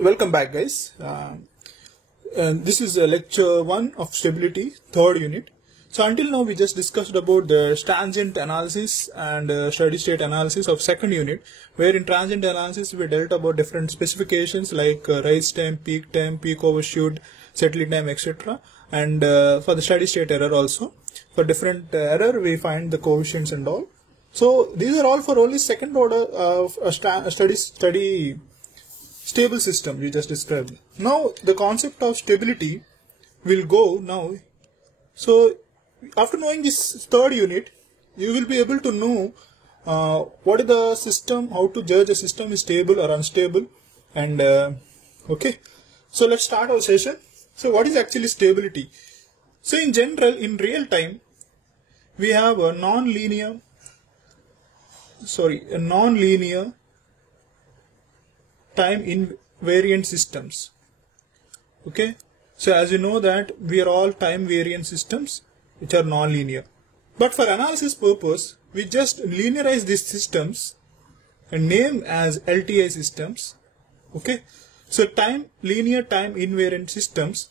Welcome back, guys. And this is lecture 1 of stability, third unit. So until now we just discussed about the transient analysis and steady state analysis of second unit, where in transient analysis we dealt about different specifications like rise time, peak overshoot, settling time, etc. And for the steady state error also, for different error we find the coefficients and all. So these are all for only second order of a steady stable system we just described. Now the concept of stability will go now. So after knowing this third unit, you will be able to know what is the system, how to judge a system is stable or unstable, and okay. So let's start our session. So what is actually stability? So in general, in real time, we have a non-linear time invariant systems. Okay, so as you know that we are all time variant systems which are non-linear, but for analysis purpose we just linearize these systems and name as LTI systems. Okay, so linear time invariant systems.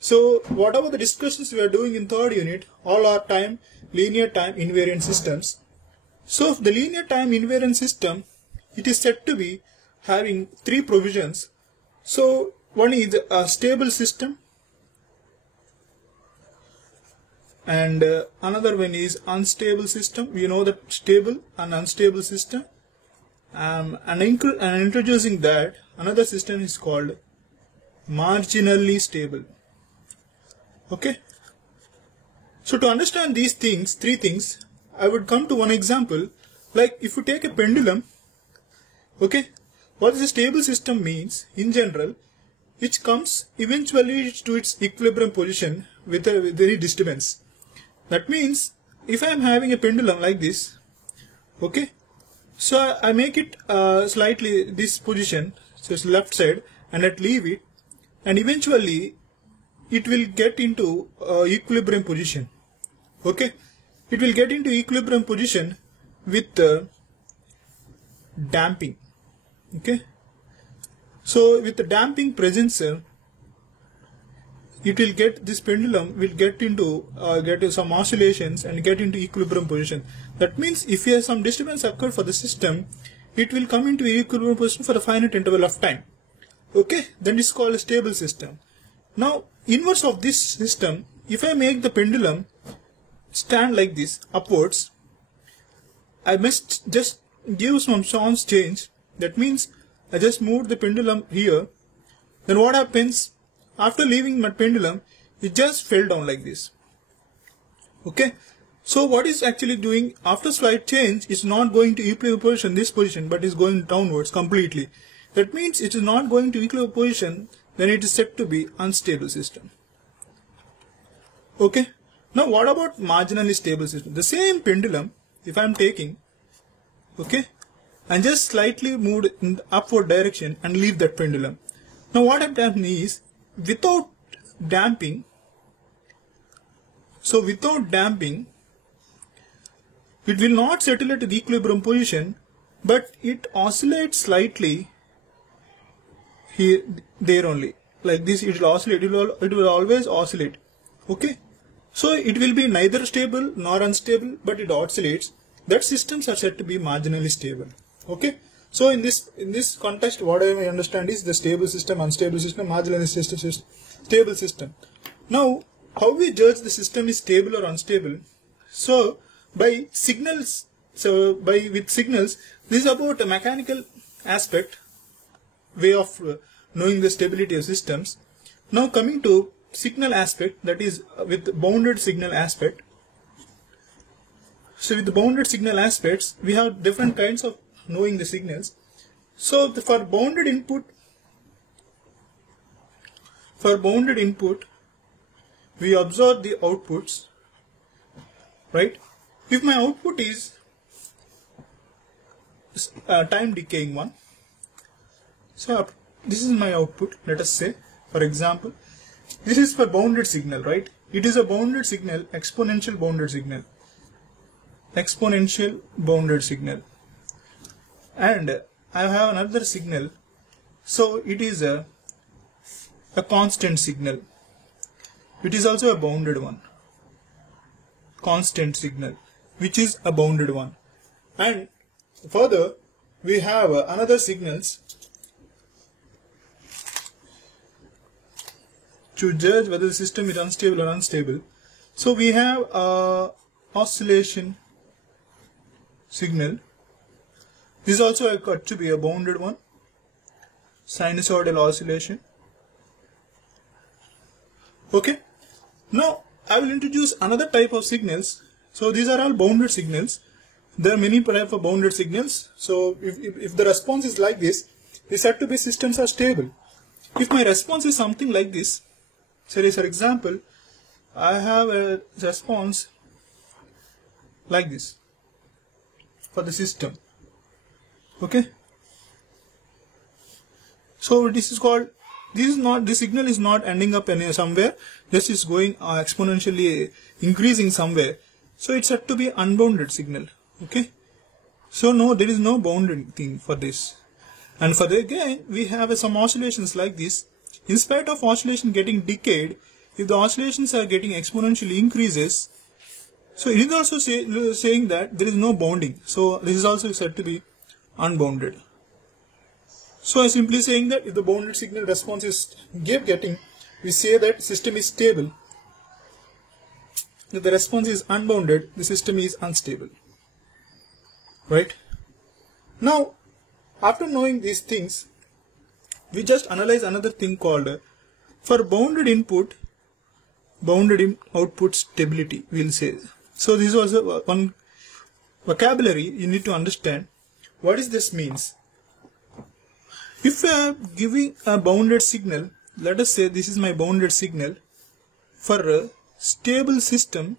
So whatever the discussions we are doing in third unit, all are linear time invariant systems. So the linear time invariant system, it is said to be having three provisions. So one is a stable system, and another one is unstable system. We know that stable and unstable system, and introducing that another system is called marginally stable. Okay, so to understand these things, three things, I would come to one example. Like if you take a pendulum, okay, what is a stable system means in general, which comes eventually to its equilibrium position with any disturbance. That means if I am having a pendulum like this, okay, so I make it slightly this position, so it's left side, and I leave it, and eventually it will get into equilibrium position. Okay, it will get into equilibrium position with damping. Okay, so with the damping presence, it will get, this pendulum will get into some oscillations and get into equilibrium position. That means if here some disturbance occurred for the system, it will come into equilibrium position for a finite interval of time. Okay, then it's called a stable system. Now inverse of this system, if I make the pendulum stand like this upwards, I must just give some chance change. That means I just moved the pendulum here. Then what happens after leaving my pendulum? It just fell down like this. Okay, so what is actually doing after slight change is not going to equilibrium position, this position, but is going downwards completely. That means it is not going to equilibrium position. Then it is said to be unstable system. Okay, now what about marginally stable system? The same pendulum, if I am taking, okay, and just slightly moved in the upward direction and leave that pendulum. Now what I have done is, without damping, so without damping, it will not settle at the equilibrium position, but it oscillates slightly here, there only, like this. It will oscillate, it will always oscillate. Okay, so it will be neither stable nor unstable, but it oscillates. That systems are said to be marginally stable. Okay, so in this context, what I understand is the stable system, unstable system, marginally stable system. Now, how we judge the system is stable or unstable? So by signals, with signals, this is about a mechanical aspect, way of knowing the stability of systems. Now coming to signal aspect, that is with bounded signal aspect. So with the bounded signal aspects, we have different kinds of knowing the signals. So for bounded input, we observe the outputs, right? If my output is time decaying one, so this is my output, let us say, for example, this is for bounded signal, right? It is a bounded signal, exponential bounded signal. And I have another signal So it is a constant signal. It is also a bounded one. Constant signal, which is a bounded one. And further, we have another signals to judge whether the system is unstable or unstable. So we have oscillation signal. This is also got to be a bounded one. Sinusoidal oscillation. Okay. Now I will introduce another type of signals. So these are all bounded signals. There are many types of bounded signals. So if the response is like this said to be systems are stable. If my response is something like this, say for example, I have a response like this for the system. Okay. So this is called, this signal is not ending up somewhere, just is going exponentially increasing somewhere. So it's said to be unbounded signal. Okay. So no, there is no bounded thing for this. And for the again, we have some oscillations like this. In spite of oscillation getting decayed, if the oscillations are getting exponentially increases, so it is also saying that there is no bounding. So this is also said to be unbounded. So I simply saying that if the bounded signal response is getting, we say that system is stable. If the response is unbounded, the system is unstable. Right? Now, after knowing these things, we just analyze another thing called for bounded input, bounded output stability, we'll say. So this was one vocabulary you need to understand. What is this means? If I am giving a bounded signal, let us say this is my bounded signal for a stable system.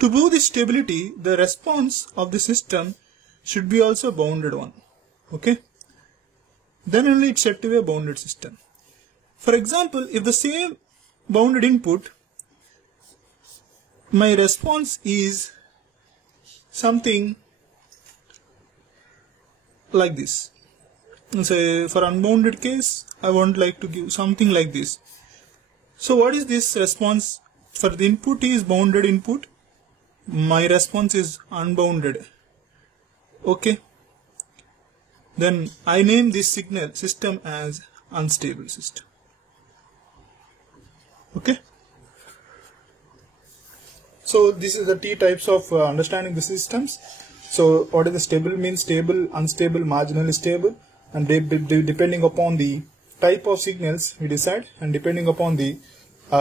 To prove this stability, the response of the system should be also a bounded one. Okay? Then only it's said to be a bounded system. For example, if the same bounded input, my response is something like this. Say for unbounded case, I want like to give something like this. So what is this response? For the input is bounded input, my response is unbounded. Okay. Then I name this signal system as unstable system. Okay. So this is the T types of understanding the systems. So what is the stable means? Stable, unstable, marginally stable, and depending upon the type of signals we decide, and depending upon the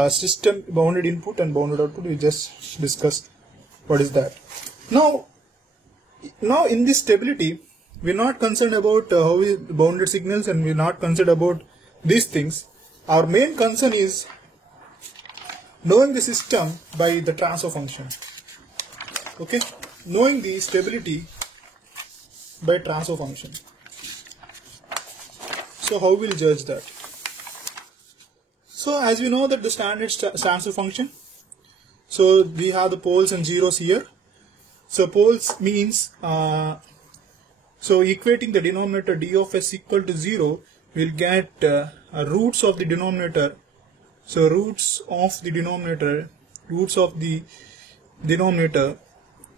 system bounded input and bounded output, we just discussed what is that. Now in this stability, we are not concerned about how is bounded signals, and we are not concerned about these things. Our main concern is knowing the system by the transfer function. Okay, knowing the stability by transfer function. So how will we judge that? So as we know that the standard transfer function, so we have the poles and zeros here. So poles means so equating the denominator d of s equal to 0, we'll get roots of the denominator. So roots of the denominator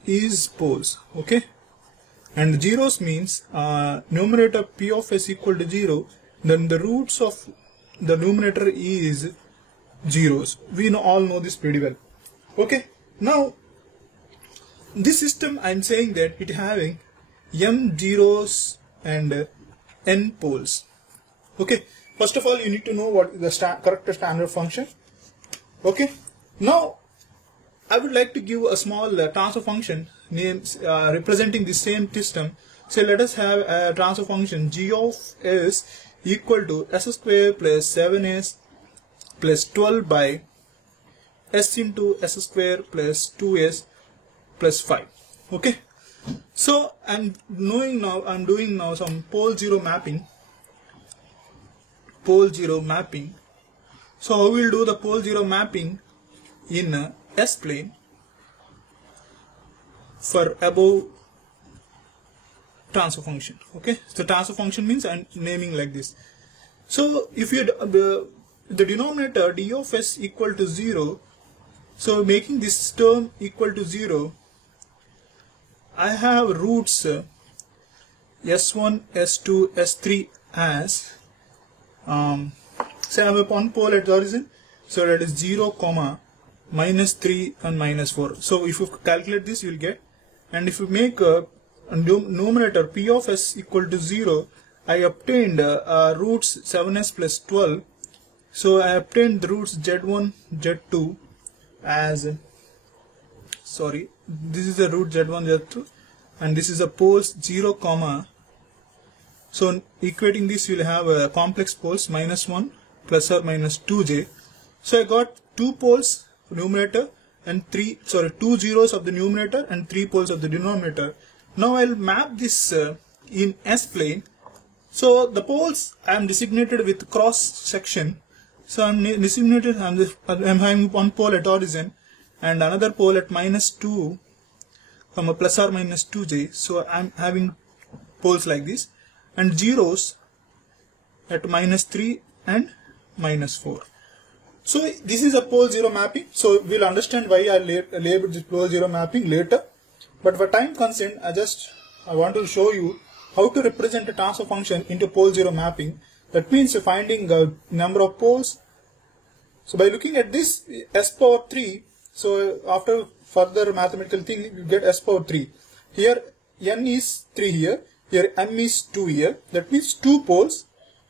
is poles. Okay, and zeros means numerator p of s equal to 0, then the roots of the numerator is zeros. We all know this pretty well. Okay, now this system I'm saying that it having m zeros and n poles. Okay, first of all you need to know what is the correct standard function. Okay, now I would like to give a small transfer function names representing the same system. So let us have a transfer function g of s equal to s square plus 7s plus 12 by s into s square plus 2s plus 5. Okay, so I'm doing now some pole zero mapping. So how we'll do the pole zero mapping in S plane for above transfer function. Okay, so transfer function means I'm naming like this. So if you the denominator d of s equal to 0, so making this term equal to 0, I have roots s1, s2, s3 as say I have one pole at the origin, so that is 0, minus 3 and minus 4. So if you calculate this, you will get, and if you make a numerator p of s equal to 0, I obtained roots 7s plus 12. So I obtained the roots z1, z2 as, sorry, this is the root z1, z2, and this is a poles 0, so equating this, you will have a complex poles minus 1 plus or minus 2j. So I got 2 poles numerator and 2 zeros of the numerator and 3 poles of the denominator. Now I'll map this in S plane. So the poles I am designated with cross section. So I'm having one pole at origin and another pole at minus 2, plus or minus 2j. So I'm having poles like this, and zeros at minus 3 and minus 4. So this is a pole 0 mapping. So we'll understand why I labeled this pole 0 mapping later. But for time constraint, I want to show you how to represent a transfer function into pole 0 mapping. That means finding a number of poles. So by looking at this s power 3, so after further mathematical thing, you get s power 3. Here n is 3 here. Here m is 2 here. That means 2 poles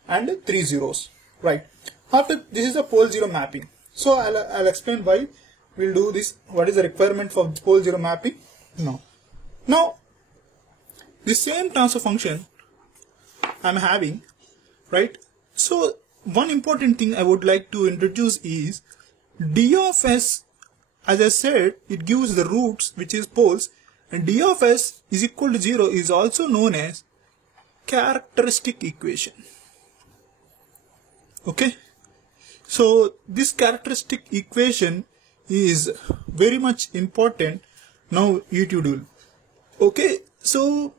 and 3 zeros. Right. After this is a pole 0 mapping. So I'll explain why we'll do this. What is the requirement for pole 0 mapping? Now the same transfer function I'm having, right? So one important thing I would like to introduce is d of s. As I said, it gives the roots, which is poles, and d of s is equal to 0 is also known as characteristic equation. Okay, so this characteristic equation is very much important. Now you to do. Okay, so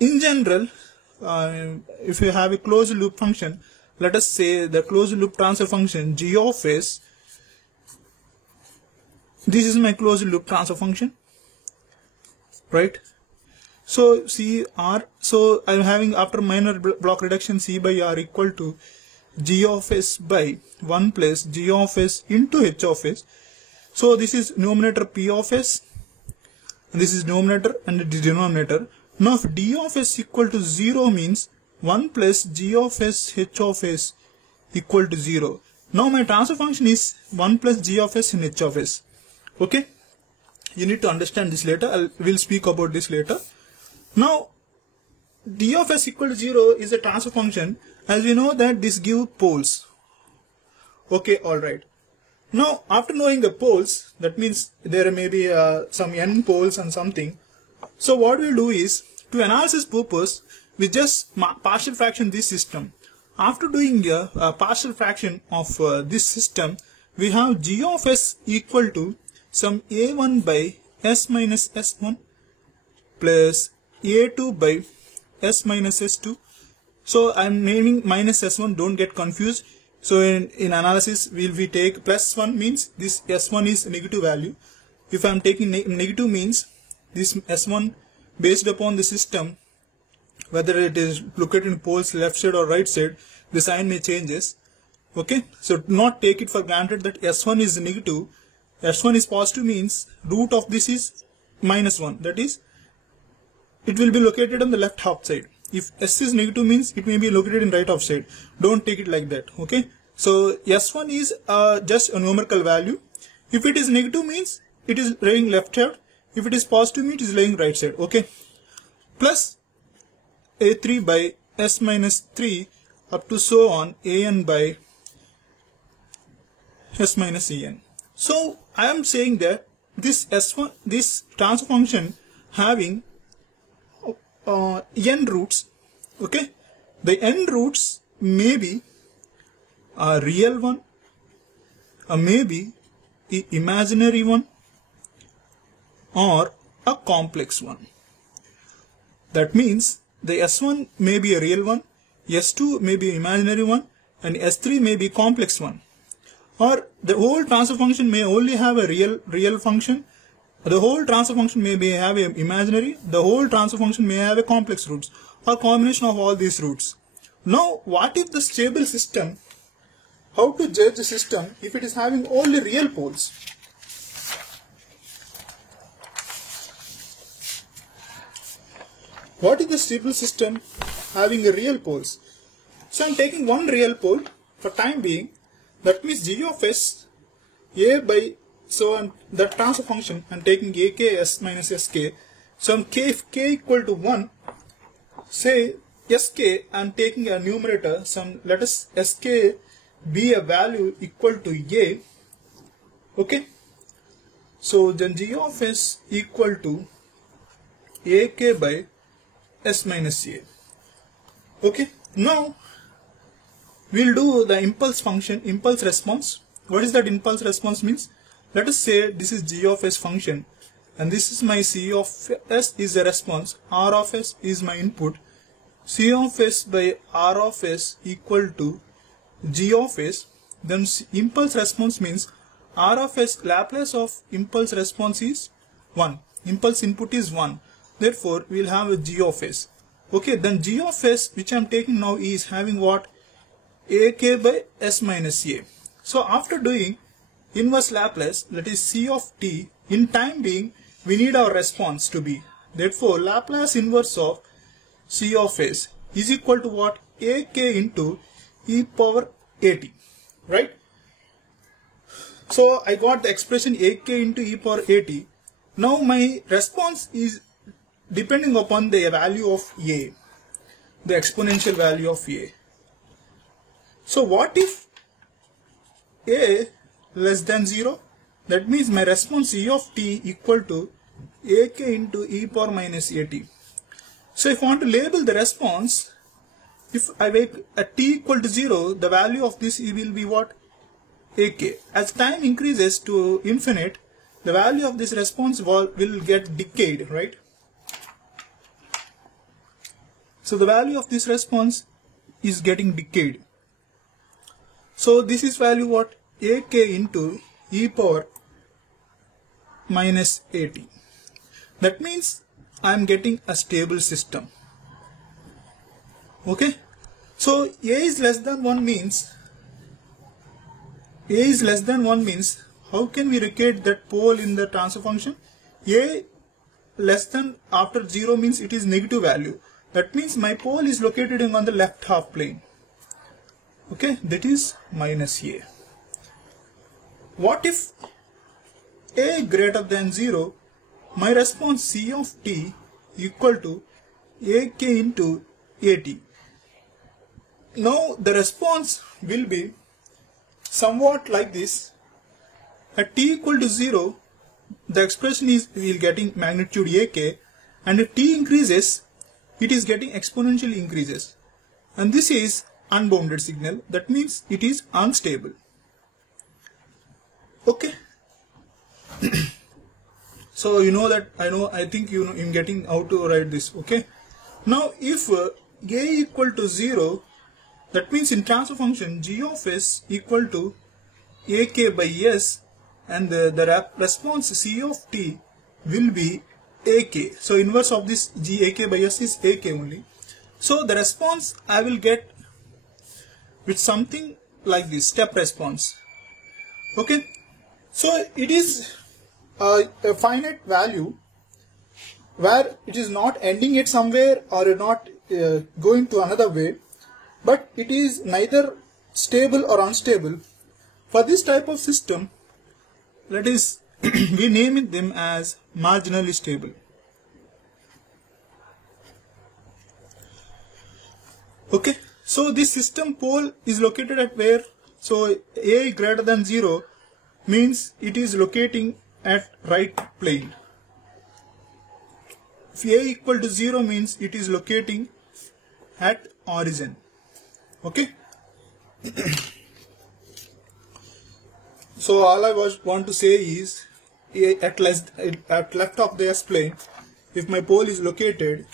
in general, if you have a closed loop function, let us say the closed loop transfer function g of s. This is my closed loop transfer function, right? So C R, so I'm having after minor block reduction C by R equal to g of s by 1 plus g of s into h of s. So this is numerator p of s, and this is numerator and the denominator. Now if d of s equal to 0 means 1 plus g of s h of s equal to 0. Now my transfer function is 1 plus g of s and h of s. Okay, you need to understand this later. We'll speak about this later. Now d of s equal to 0 is a transfer function, as we know that this gives poles. Okay, alright. Now after knowing the poles, that means there may be some n poles and something. So what we'll do is, to analysis purpose, we just partial fraction this system. After doing a partial fraction of this system, we have g of s equal to some a1 by s minus s1 plus a2 by s minus s2. So I'm naming minus s1, don't get confused. So in analysis, we take plus 1 means this s1 is negative value. If I'm taking negative means this s1 based upon the system, whether it is located in poles left side or right side, the sign may changes. Okay, so not take it for granted that s1 is negative. S1 is positive means root of this is minus 1, that is it will be located on the left half side. If s is negative means it may be located in right half side. Don't take it like that. Okay, so s1 is just a numerical value. If it is negative means it is lying left side. If it is positive means it is lying right side. Okay, plus a3 by s minus 3 up to so on an by s minus en. So I am saying that this s1, this transfer function having n roots. Okay, the n roots may be a real one, or maybe an imaginary one, or a complex one. That means the S1 may be a real one, S2 may be imaginary one, and S3 may be complex one. Or the whole transfer function may only have a real function, the whole transfer function may have an imaginary, the whole transfer function may have a complex roots, or combination of all these roots. Now what if the stable system, how to judge the system if it is having only real poles? What is the stable system having a real poles? So I am taking one real pole for time being, that means g of s a by, so the transfer function I am taking ak s minus sk. So if k equal to 1, say sk I am taking a numerator, let us sk be a value equal to a. Okay, so then g of s equal to ak by s minus a. Okay, now we'll do the impulse function, impulse response. What is that impulse response means? Let us say this is g of s function and this is my c of s is the response, r of s is my input, c of s by r of s equal to g of s. Then impulse response means r of s Laplace of impulse response is 1, impulse input is 1, therefore we will have a g of s. Okay, then g of s which I am taking now is having what? ak by s minus a. So after doing inverse Laplace, that is c of t, in time being we need our response to be, therefore Laplace inverse of c of s is equal to what? ak into e power at, right? So I got the expression ak into e power at. Now my response is depending upon the value of a, the exponential value of a. So what if a less than 0? That means my response e of t equal to ak into e power minus at. So if I want to label the response, if I make at t equal to 0, the value of this will be what? Ak. As time increases to infinite, the value of this response will get decayed, right? So the value of this response is getting decayed. So this is value what? ak into e power minus at. That means I am getting a stable system. Okay, so a is less than 1 means, how can we locate that pole in the transfer function? A less than after 0 means it is negative value. That means my pole is located on the left half plane. Okay, that is minus a. What if a greater than 0, my response c of t equal to ak into at. Now the response will be somewhat like this. At t equal to 0, the expression is we are getting magnitude ak, and if t increases, it is getting exponentially increases, and this is unbounded signal. That means it is unstable. Okay. So you know that I think you know I'm getting how to write this. Okay. Now if a equal to 0, that means in transfer function g of s equal to ak by s, and the response c of t will be ak. So inverse of this g ak by s is ak only. So the response I will get with something like this, step response. Okay, so it is a finite value where it is not ending it somewhere or not going to another way, but it is neither stable or unstable. For this type of system, that is we name them as marginally stable. Okay, so this system pole is located at where? So a greater than 0 means it is locating at right plane. If a equal to 0 means it is locating at origin. Okay. So all I want to say is at left of the S plane, if my pole is located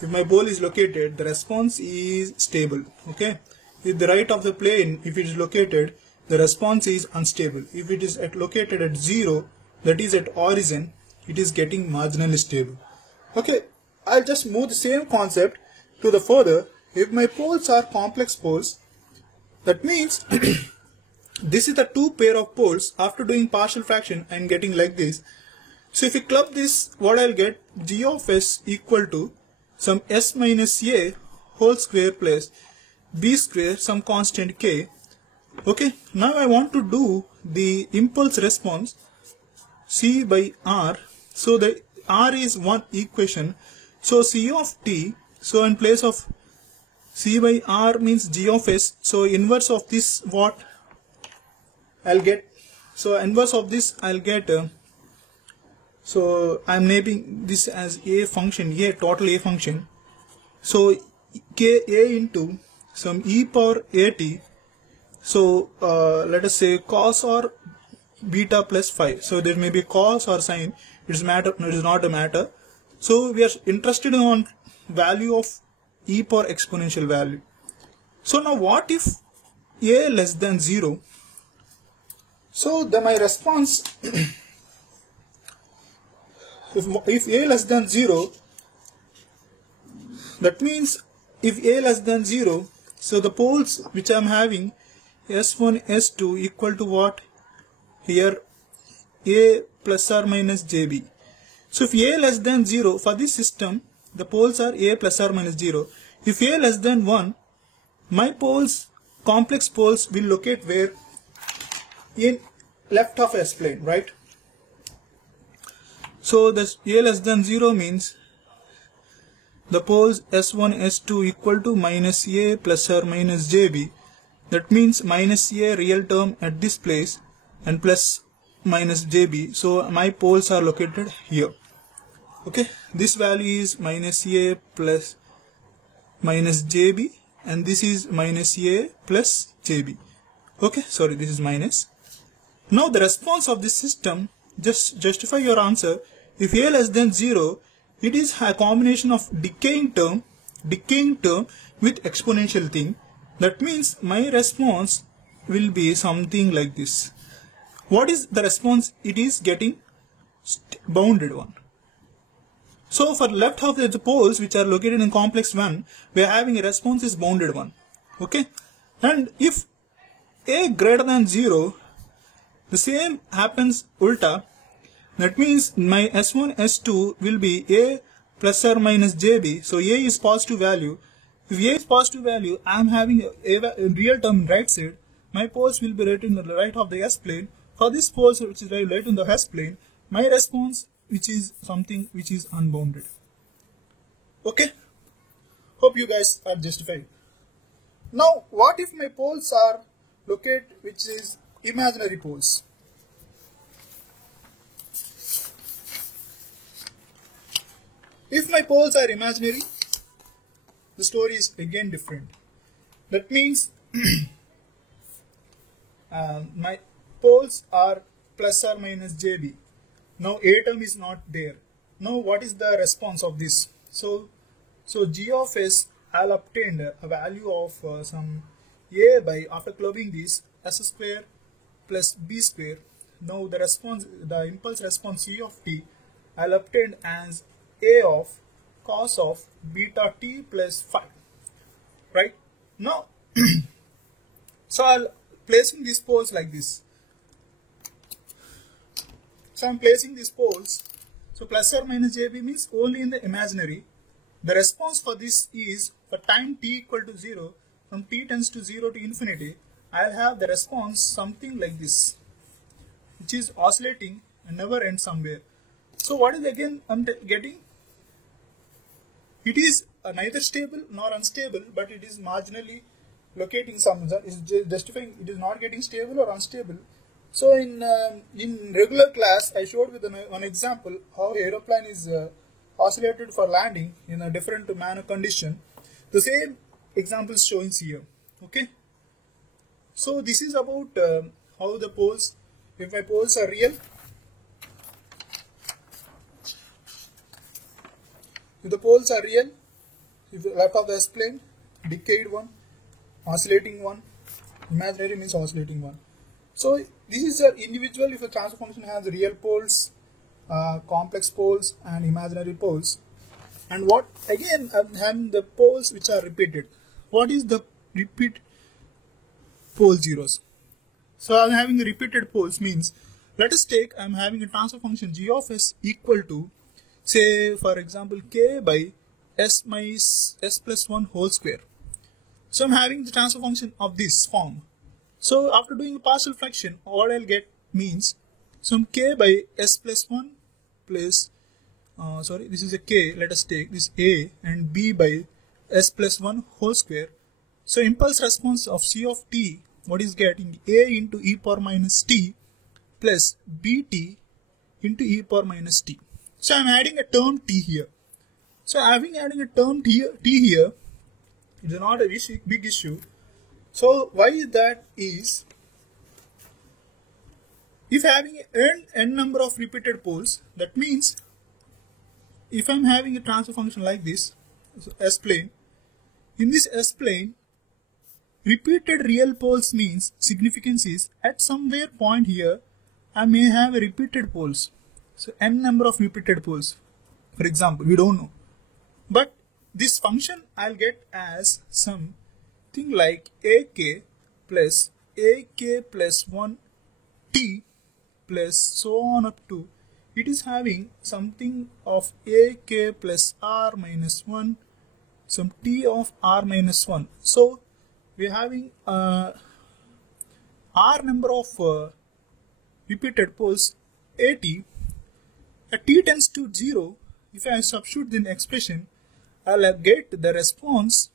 if my pole is located, the response is stable. Okay. If the right of the plane, if it is located, the response is unstable. If it is located at 0, that is at origin, it is getting marginally stable. Okay, I'll just move the same concept to the further. If my poles are complex poles, that means this is the two pair of poles. After doing partial fraction, I'm getting like this. So if you club this, what I'll get, g of s equal to some s minus a whole square plus b square, some constant k. Okay, now I want to do the impulse response c by r. So the r is one equation. So c of t, so in place of c by r means g of s. So inverse of this, what I'll get? So inverse of this I'll get. So I'm naming this as a function, a total a function. So k a into some e power at. So let us say cos or beta plus phi. So there may be cos or sine. It is not a matter. So we are interested on value of e power exponential value. So now what if a less than 0? So my response if a less than 0, that means if a less than 0, so the poles which I am having S1, S2 equal to what? Here a plus or minus JB. So if a less than 0, for this system, the poles are a plus or minus 0. If a less than 1, my poles, complex poles, will locate where? In left of S plane, right? So this a less than 0 means the poles S1, S2 equal to minus a plus or minus JB. That means minus a real term at this place and plus minus JB. So my poles are located here. Okay, this value is minus a plus minus JB, and this is minus a plus JB. Okay, sorry, this is minus. Now the response of this system, just justify your answer. If a less than 0, it is a combination of decaying term with exponential thing. That means my response will be something like this. What is the response? It is getting bounded one. So for left half of the poles which are located in complex 1, we are having a response is bounded one. Okay, and if a greater than 0, the same happens ulta. That means my S1, S2 will be a plus or minus JB. So a is positive value. If a is positive value, I am having a real term in right side. My poles will be right in the right of the S plane. For this poles which is right in the S plane, my response which is something which is unbounded. Okay, hope you guys are justified. Now what if my poles are located which is imaginary poles? If my poles are imaginary, the story is again different. That means my poles are plus or minus JB. Now a term is not there. Now what is the response of this? So g of s, I'll obtain a value of some a by, after clubbing this, s square plus b square. Now the response, the impulse response c of t, I'll obtain as a of cos of beta t plus phi. Right? Now so I'll placing these poles like this. So I'm placing these poles. So plus or minus JB means only in the imaginary. The response for this is for time t equal to 0, from t tends to 0 to infinity, I'll have the response something like this, which is oscillating and never ends somewhere. So what is again I'm getting? It is neither stable nor unstable, but it is marginally locating somewhere. Is justifying it is not getting stable or unstable. So in regular class, I showed with one example how aeroplane is oscillated for landing in a different manner condition. The same example is shown here. Okay. So this is about how the poles, if my poles are real, if the poles are real, If the left of the S-plane, decayed one, oscillating one, imaginary means oscillating one. So this is an individual if a transfer function has real poles, complex poles and imaginary poles. And what again I'm having the poles which are repeated. What is the repeat pole zeros? So I'm having repeated poles means, let us take I'm having a transfer function g of s equal to, say for example, k by s minus s plus 1 whole square. So I'm having the transfer function of this form. So after doing a partial fraction, what I'll get means some k by s plus 1 plus this is a k, let us take this a and b by s plus 1 whole square. So impulse response of c of t, what is getting a into e power minus t plus bt into e power minus t. So I'm adding a term t here. So adding a term t here is not a big issue. So why that is, if having n number of repeated poles, that means if I'm having a transfer function like this, so S-plane, in this S-plane, repeated real poles means significance is at somewhere point here, I may have a repeated poles. So n number of repeated poles, for example, we don't know. But this function I'll get as something like ak plus 1 t plus so on up to, it is having something of ak plus r minus 1, some t of r minus 1. So we are having r number of repeated poles at. At t tends to 0, if I substitute in expression, I'll get the response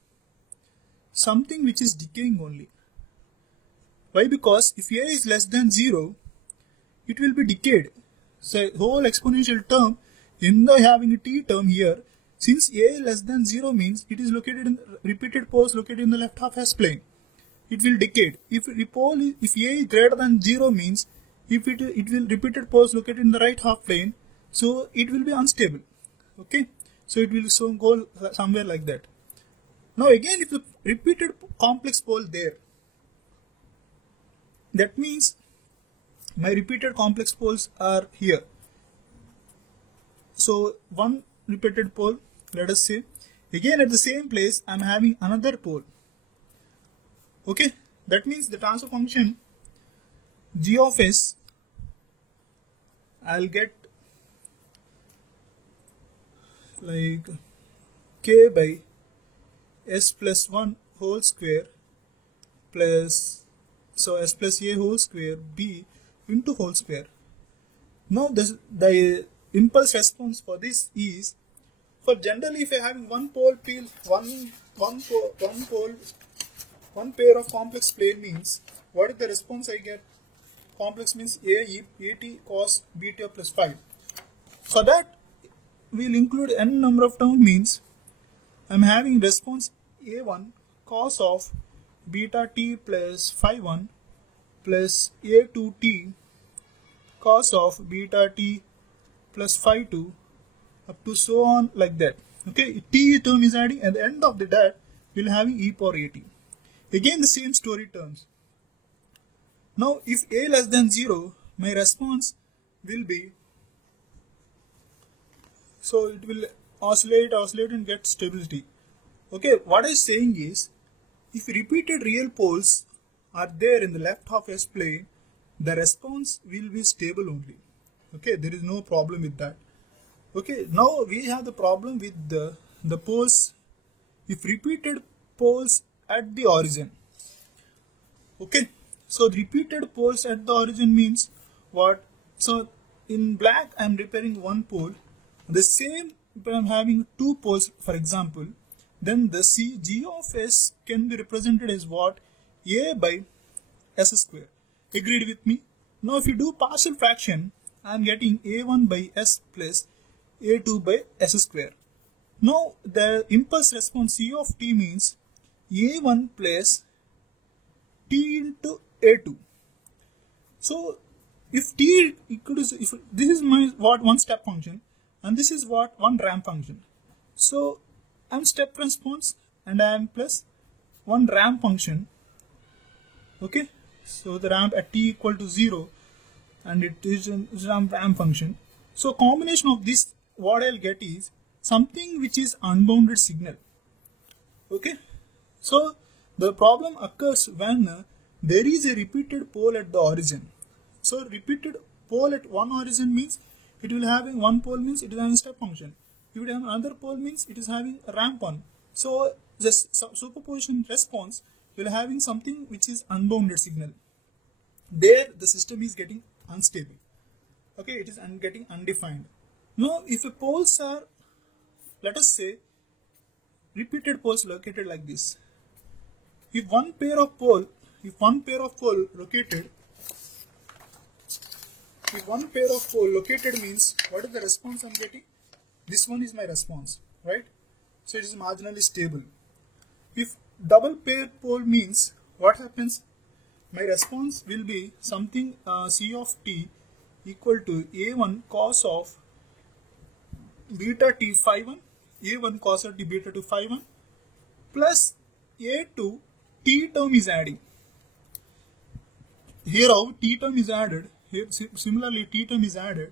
something which is decaying only. Why? Because if a is less than 0, it will be decayed. So whole exponential term in the having a t term here, since a less than 0 means it is located in repeated poles located in the left half S-plane, it will decay. If a is greater than 0 means if it will repeated poles located in the right half plane, so it will be unstable. Okay, so it will so go somewhere like that. Now again, if the repeated complex pole there, that means my repeated complex poles are here. So one repeated pole, let us say, again at the same place I'm having another pole. Okay, that means the transfer function g of s, I'll get like k by s plus 1 whole square plus, so s plus a whole square b into whole square. Now the impulse response for this is, for generally if you're having one pair of complex plane means, what is the response I get? Complex means at cos beta plus 5. For that we'll include n number of terms means I'm having response a1 cos of beta t plus phi 1 plus a2 t cos of beta t plus phi 2 up to so on like that. Okay, t term is adding, at the end of that we'll having e power at. Again the same story terms. Now if a less than 0, my response will be, so it will oscillate and get stability. Okay, what I'm saying is, if repeated real poles are there in the left half S-plane, the response will be stable only. Okay, there is no problem with that. Okay, now we have the problem with the poles, if repeated poles at the origin. Okay, so the repeated poles at the origin means what? So in black I am repairing one pole. The same if I am having two poles, for example, then the g of s can be represented as what? A by s square. Agreed with me? Now if you do partial fraction, I am getting a1 by s plus a2 by s square. Now the impulse response c of t means a1 plus t into a2. So if t equals, if this is my one step function and this is one ramp function. So and step response, and I am plus one ramp function. Okay, so the ramp at t equal to 0, and it is a ramp function. So combination of this, what I'll get is something which is unbounded signal. Okay, so the problem occurs when there is a repeated pole at the origin. So repeated pole at one origin means it will have one pole means it is having step function. If it have another pole means it is having a ramp one. So this superposition response will having something which is unbounded signal. There the system is getting unstable. Okay, it is getting undefined. Now if the poles are, let us say, repeated poles located like this. If one pair of pole located, if one pair of pole located means what is the response I am getting? This one is my response, right? So it is marginally stable. If double pair pole means what happens? My response will be something C of t equal to A1 cos of beta t phi 1, A1 cos of t beta to phi 1 plus A2 t term is adding. Here how t term is added, here similarly t term is added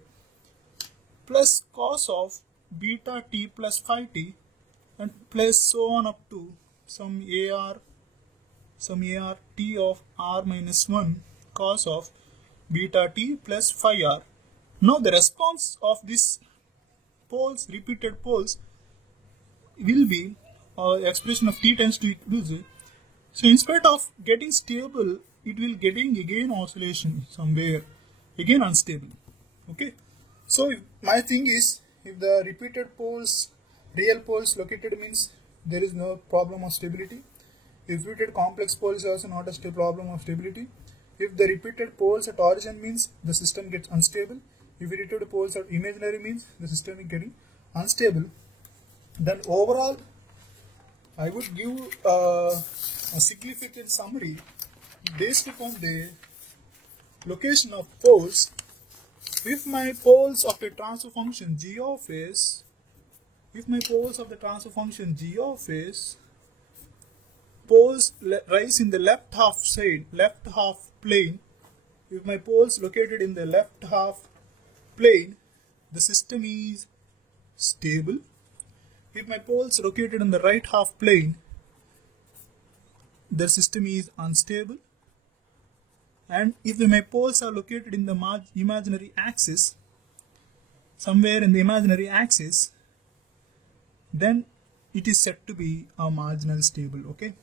plus cos of beta t plus phi t and plus so on up to some AR t of r minus 1 cos of beta t plus phi r. Now the response of this poles, repeated poles, will be expression of t tends to equal to 0. So instead of getting stable, it will getting again oscillation somewhere, again unstable. Okay. So my thing is, if the repeated poles, real poles located means there is no problem of stability. If repeated complex poles is also not a problem of stability. If the repeated poles at origin means the system gets unstable. If repeated poles are imaginary means the system is getting unstable. Then overall, I would give a significant summary based upon the location of poles. If my poles of a transfer function g of s, poles rise in the left half plane, if my poles located in the left half plane, the system is stable. If my poles located in the right half plane, the system is unstable. And if my poles are located in the imaginary axis, somewhere in the imaginary axis, then it is said to be a marginal stable. Okay,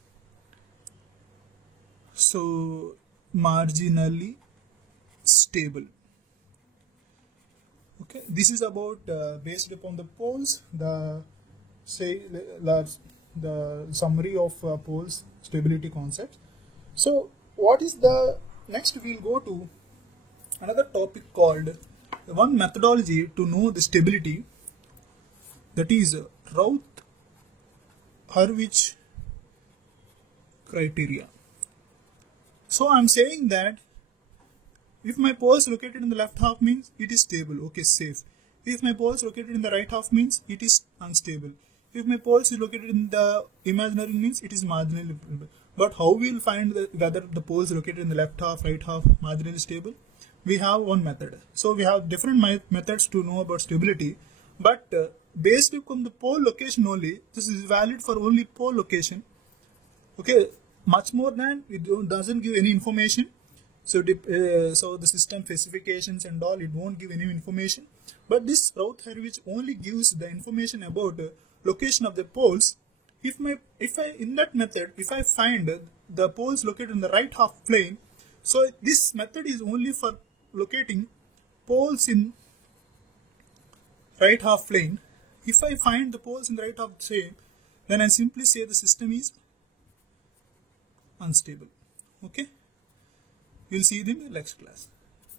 so marginally stable. Okay, this is about based upon the poles, the summary of poles stability concepts. So what is the next? We'll go to another topic called one methodology to know the stability, that is Routh-Hurwitz criteria. So I'm saying that if my poles located in the left half means it is stable, okay, safe. If my poles located in the right half means it is unstable. If my poles is located in the imaginary means it is marginally stable. But how we will find whether the poles located in the left half, right half, marginally stable? We have one method. So we have different methods to know about stability, but based upon the pole location only, this is valid for only pole location. Okay, much more than it doesn't give any information. So the system specifications and all, it won't give any information. But this Routh-Hurwitz only gives the information about location of the poles. If in that method, if I find the poles located in the right half plane, so this method is only for locating poles in right half plane. If I find the poles in the right half plane, then I simply say the system is unstable. Okay, we'll see them in the next class.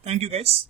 Thank you guys.